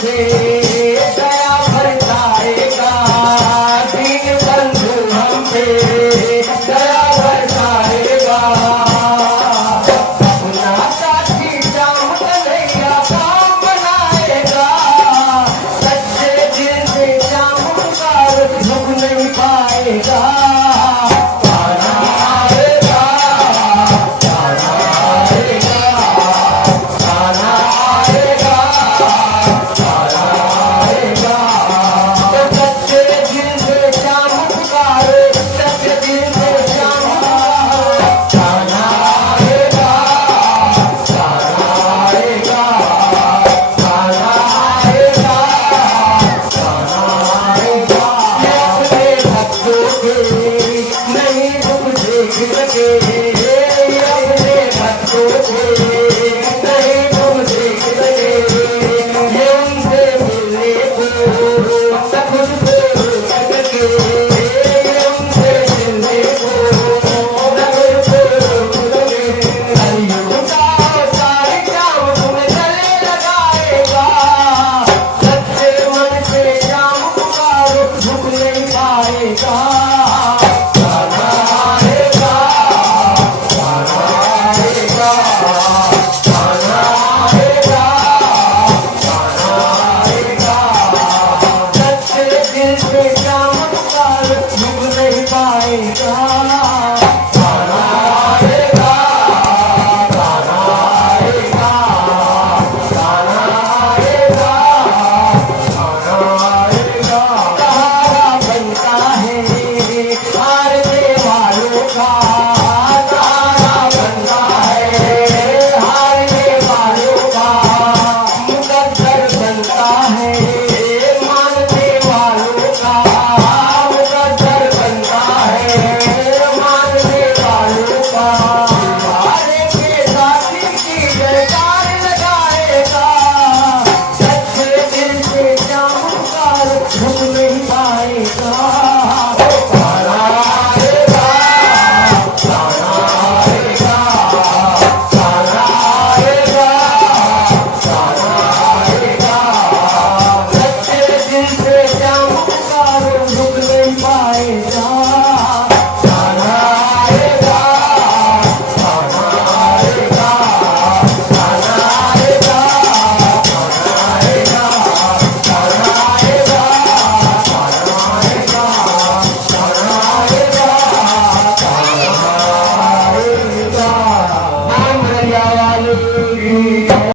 से दया भरता है का दीन बंधु हम पे।